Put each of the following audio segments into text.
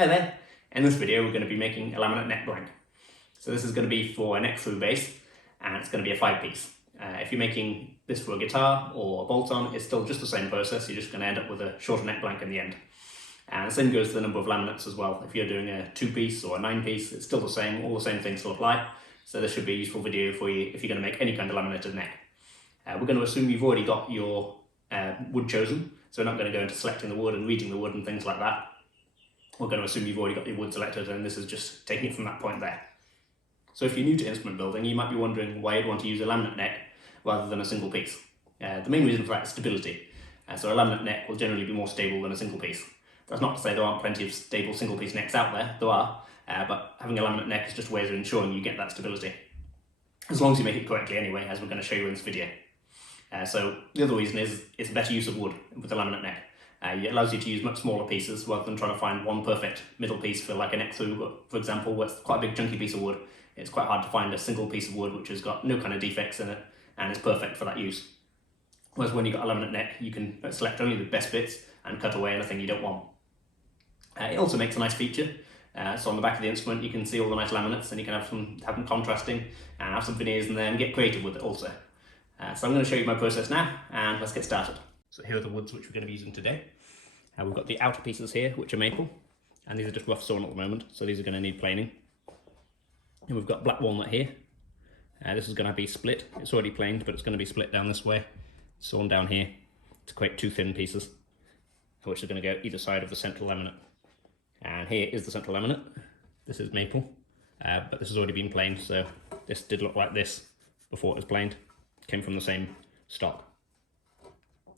Hi there! In this video we're going to be making a laminate neck blank. So this is going to be for a neck through base and it's going to be a 5-piece. If you're making this for a guitar or a bolt-on, it's still just the same process, you're just going to end up with a shorter neck blank in the end. And the same goes to the number of laminates as well. If you're doing a 2-piece or a 9-piece, it's still the same, all the same things will apply. So this should be a useful video for you if you're going to make any kind of laminated neck. We're going to assume you've already got your wood chosen, so we're not going to go into selecting the wood and reading the wood and things like that. We're going to assume you've already got your wood selected and this is just taking it from that point there. So if you're new to instrument building, you might be wondering why you'd want to use a laminate neck rather than a single piece. The main reason for that is stability. So a laminate neck will generally be more stable than a single piece. That's not to say there aren't plenty of stable single piece necks out there, there are, but having a laminate neck is just ways of ensuring you get that stability. As long as you make it correctly anyway, as we're going to show you in this video. So the other reason is it's a better use of wood with a laminate neck. It allows you to use much smaller pieces rather than trying to find one perfect middle piece for like a neck through, for example, where it's quite a big chunky piece of wood. It's quite hard to find a single piece of wood which has got no kind of defects in it and is perfect for that use. Whereas when you've got a laminate neck, you can select only the best bits and cut away anything you don't want. It also makes a nice feature. So on the back of the instrument you can see all the nice laminates and you can have them contrasting and have some veneers in there and get creative with it also. So I'm going to show you my process now and let's get started. So here are the woods which we're going to be using today. We've got the outer pieces here which are maple and these are just rough sawn at the moment, so these are going to need planing. And we've got black walnut here. This is going to be split. It's already planed but it's going to be split down this way, sawn down here to create 2 thin pieces which are going to go either side of the central laminate. And here is the central laminate. This is maple, but this has already been planed, so this did look like this before it was planed. It came from the same stock.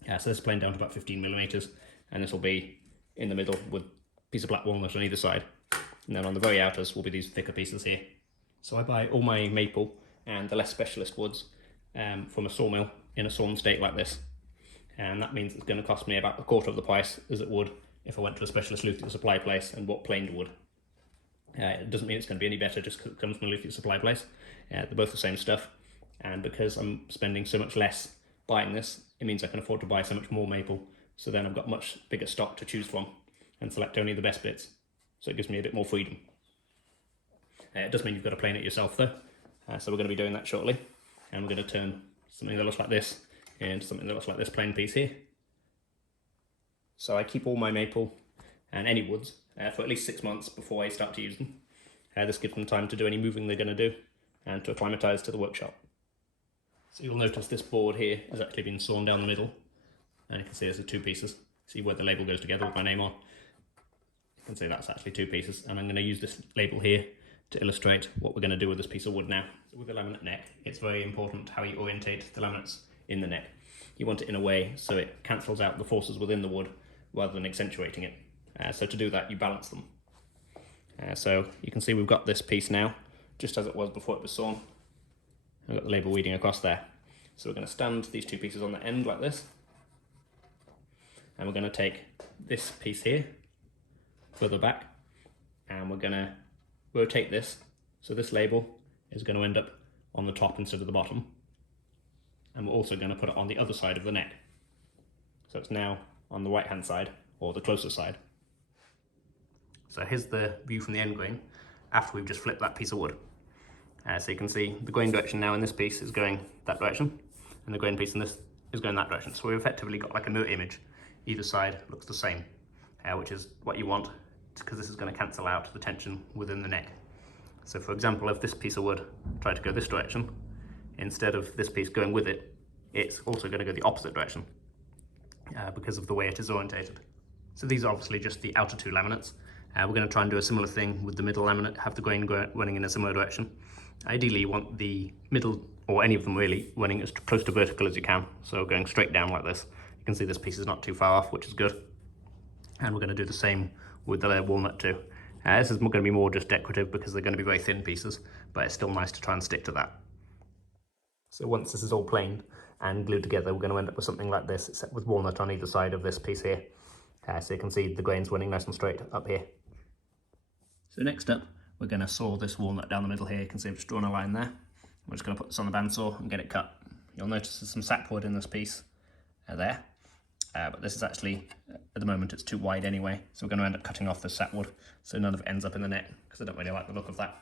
So this is planed down to about 15mm, and this will be in the middle with a piece of black walnut on either side. And then on the very outers will be these thicker pieces here. So I buy all my maple and the less specialist woods from a sawmill in a sawn state like this. And that means it's going to cost me about a quarter of the price as it would if I went to a specialist Luthier supply place and bought planed wood. It doesn't mean it's going to be any better just because it comes from a Luthier supply place. They're both the same stuff, and because I'm spending so much less buying this, it means I can afford to buy so much more maple, so then I've got much bigger stock to choose from and select only the best bits, so it gives me a bit more freedom. It does mean you've got to plane it yourself though, so we're going to be doing that shortly, and we're going to turn something that looks like this into something that looks like this plain piece here. So I keep all my maple and any woods for at least 6 months before I start to use them. This gives them time to do any moving they're going to do and to acclimatise to the workshop. So you'll notice this board here has actually been sawn down the middle, and you can see there's the 2 pieces. See where the label goes together with my name on. You can see that's actually 2 pieces, and I'm going to use this label here to illustrate what we're going to do with this piece of wood now. So with the laminate neck, it's very important how you orientate the laminates in the neck. You want it in a way so it cancels out the forces within the wood rather than accentuating it. So to do that, you balance them. So you can see we've got this piece now, just as it was before it was sawn. I've got the label reading across there. So we're going to stand these 2 pieces on the end like this. And we're going to take this piece here, further back, and we're going to rotate this. So this label is going to end up on the top instead of the bottom. And we're also going to put it on the other side of the neck. So it's now on the right hand side, or the closer side. So here's the view from the end grain after we've just flipped that piece of wood. So you can see the grain direction now in this piece is going that direction, and the grain piece in this is going that direction. So we've effectively got like a mirror image. Either side looks the same, which is what you want, because this is going to cancel out the tension within the neck. So for example, if this piece of wood tried to go this direction, instead of this piece going with it, it's also going to go the opposite direction because of the way it is orientated. So these are obviously just the outer 2 laminates. We're going to try and do a similar thing with the middle laminate, have the grain running in a similar direction. Ideally you want the middle, or any of them really, running as close to vertical as you can, so going straight down like this. You can see this piece is not too far off, which is good. And we're going to do the same with the walnut too. This is going to be more just decorative because they're going to be very thin pieces, but it's still nice to try and stick to that. So once this is all planed and glued together, we're going to end up with something like this, except with walnut on either side of this piece here. So you can see the grains running nice and straight up here. So next up, we're going to saw this walnut down the middle here. You can see I've just drawn a line there. We're just going to put this on the bandsaw and get it cut. You'll notice there's some sapwood in this piece there, but this is actually at the moment it's too wide anyway, so we're going to end up cutting off the sat wood so none of it ends up in the net, because I don't really like the look of that.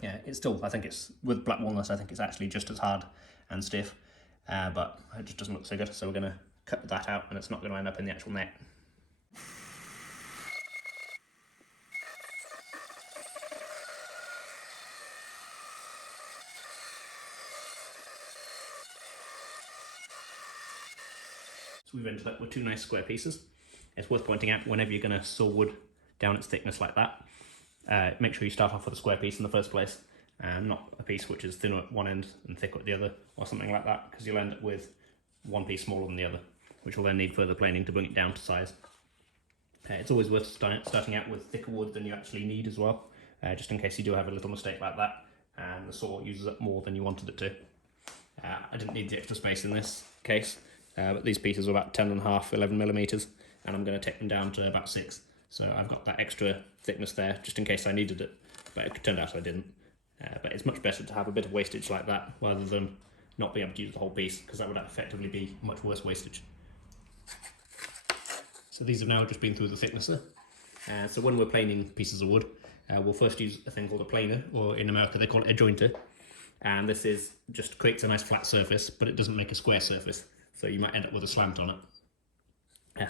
Yeah, it's still, I think it's, with black walnut, I think it's actually just as hard and stiff, but it just doesn't look so good, so we're going to cut that out and it's not going to end up in the actual net. So we've ended up with two nice square pieces. It's worth pointing out, whenever you're going to saw wood down its thickness like that, make sure you start off with a square piece in the first place, and not a piece which is thinner at one end and thicker at the other, or something like that, because you'll end up with one piece smaller than the other, which will then need further planing to bring it down to size. It's always worth starting out with thicker wood than you actually need as well, just in case you do have a little mistake like that, and the saw uses up more than you wanted it to. I didn't need the extra space in this case, but these pieces are about 10.5, 11mm, and I'm going to take them down to about 6. So I've got that extra thickness there, just in case I needed it, but it turned out I didn't. But it's much better to have a bit of wastage like that, rather than not being able to use the whole piece, because that would effectively be much worse wastage. So these have now just been through the thicknesser. So when we're planing pieces of wood, we'll first use a thing called a planer, or in America they call it a jointer. And this is just creates a nice flat surface, but it doesn't make a square surface, so you might end up with a slant on it.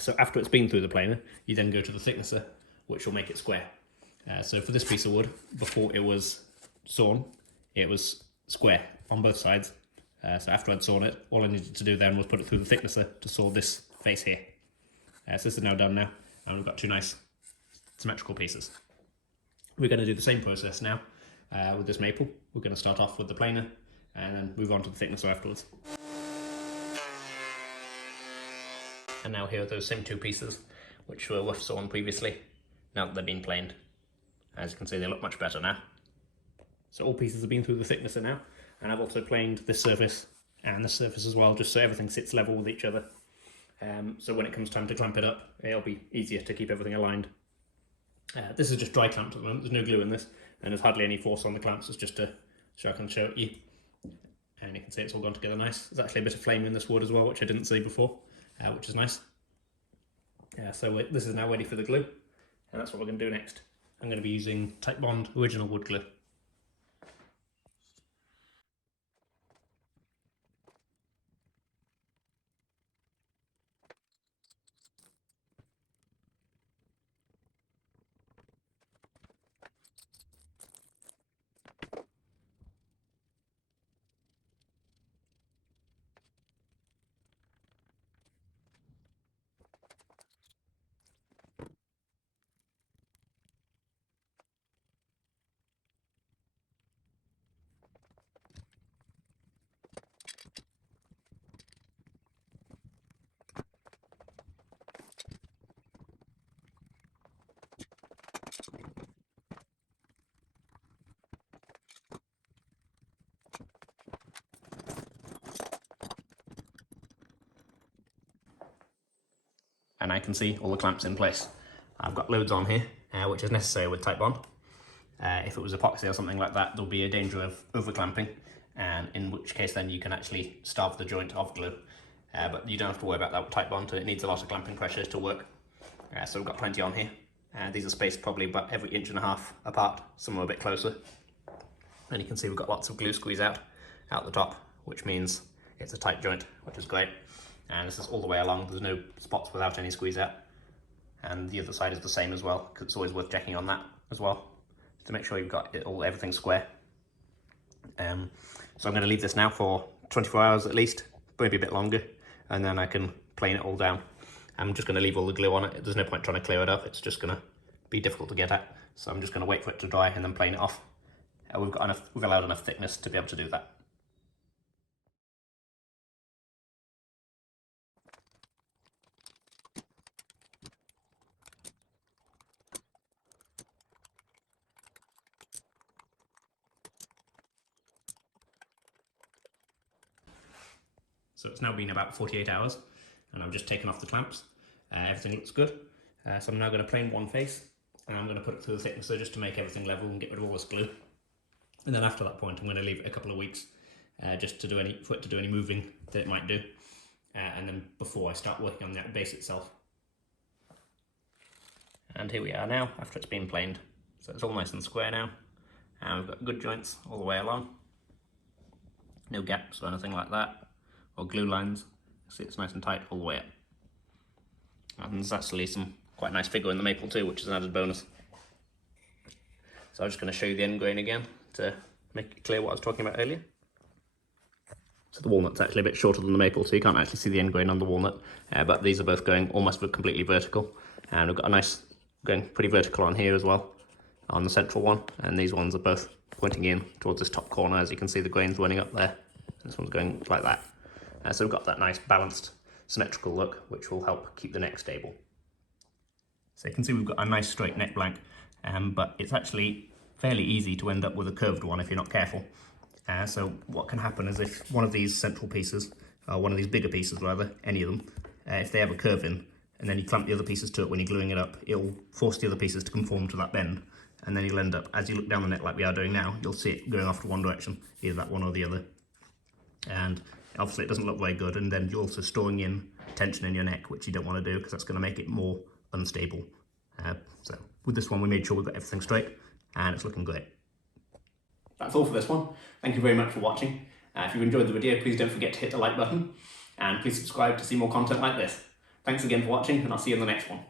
So after it's been through the planer, you then go to the thicknesser, which will make it square. So for this piece of wood, before it was sawn, it was square on both sides. So after I'd sawn it, all I needed to do then was put it through the thicknesser to saw this face here. So this is now done now, and we've got two nice symmetrical pieces. We're going to do the same process now with this maple. We're going to start off with the planer and then move on to the thicknesser afterwards. And now here are those same two pieces which were rough sawn previously, now that they've been planed. As you can see, they look much better now. So all pieces have been through the thicknesser now, and I've also planed this surface and this surface as well, just so everything sits level with each other. So when it comes time to clamp it up, it'll be easier to keep everything aligned. This is just dry clamped at the moment, there's no glue in this, and there's hardly any force on the clamps, it's just so I can show it you. And you can see it's all gone together nice. There's actually a bit of flame in this wood as well, which I didn't see before, which is nice. So this is now ready for the glue, and that's what we're going to do next. I'm going to be using Titebond original wood glue. And I can see all the clamps in place. I've got loads on here, which is necessary with Titebond. If it was epoxy or something like that, there'll be a danger of over clamping, and in which case then you can actually starve the joint of glue. But you don't have to worry about that with Titebond, it needs a lot of clamping pressure to work. So we've got plenty on here. These are spaced probably about every 1.5 inches apart, some are a bit closer. And you can see we've got lots of glue squeeze out the top, which means it's a tight joint, which is great. And this is all the way along, there's no spots without any squeeze out. And the other side is the same as well, because it's always worth checking on that as well, to make sure you've got everything square. So I'm going to leave this now for 24 hours at least, maybe a bit longer, and then I can plane it all down. I'm just going to leave all the glue on it, there's no point trying to clear it up, it's just going to be difficult to get at. So I'm just going to wait for it to dry and then plane it off. We've allowed enough thickness to be able to do that. So it's now been about 48 hours, and I've just taken off the clamps. Everything looks good. So I'm now going to plane one face, and I'm going to put it through the thicknesser just to make everything level and get rid of all this glue. And then after that point, I'm going to leave it a couple of weeks just for it to do any moving that it might do. And then before I start working on the base itself. And here we are now after it's been planed. So it's all nice and square now, and we've got good joints all the way along. No gaps or anything like that, or glue lines. See, it's nice and tight all the way up. And there's actually some quite nice figure in the maple too, which is an added bonus. So I'm just going to show you the end grain again to make it clear what I was talking about earlier. So the walnut's actually a bit shorter than the maple, so you can't actually see the end grain on the walnut, but these are both going almost completely vertical. And we've got a nice, going pretty vertical on here as well, on the central one, and these ones are both pointing in towards this top corner. As you can see, the grain's running up there. This one's going like that. So we've got that nice balanced, symmetrical look, which will help keep the neck stable. So you can see we've got a nice straight neck blank, but it's actually fairly easy to end up with a curved one if you're not careful. So what can happen is if one of these central pieces, one of these bigger pieces rather, any of them, if they have a curve in, and then you clamp the other pieces to it when you're gluing it up, it'll force the other pieces to conform to that bend, and then you'll end up, as you look down the neck like we are doing now, you'll see it going off to one direction, either that one or the other. And obviously it doesn't look very good, and then you're also storing in tension in your neck, which you don't want to do because that's going to make it more unstable. So with this one we made sure we got everything straight, and it's looking great. That's all for this one. Thank you very much for watching. If you've enjoyed the video, please don't forget to hit the like button, and please subscribe to see more content like this. Thanks again for watching, and I'll see you in the next one.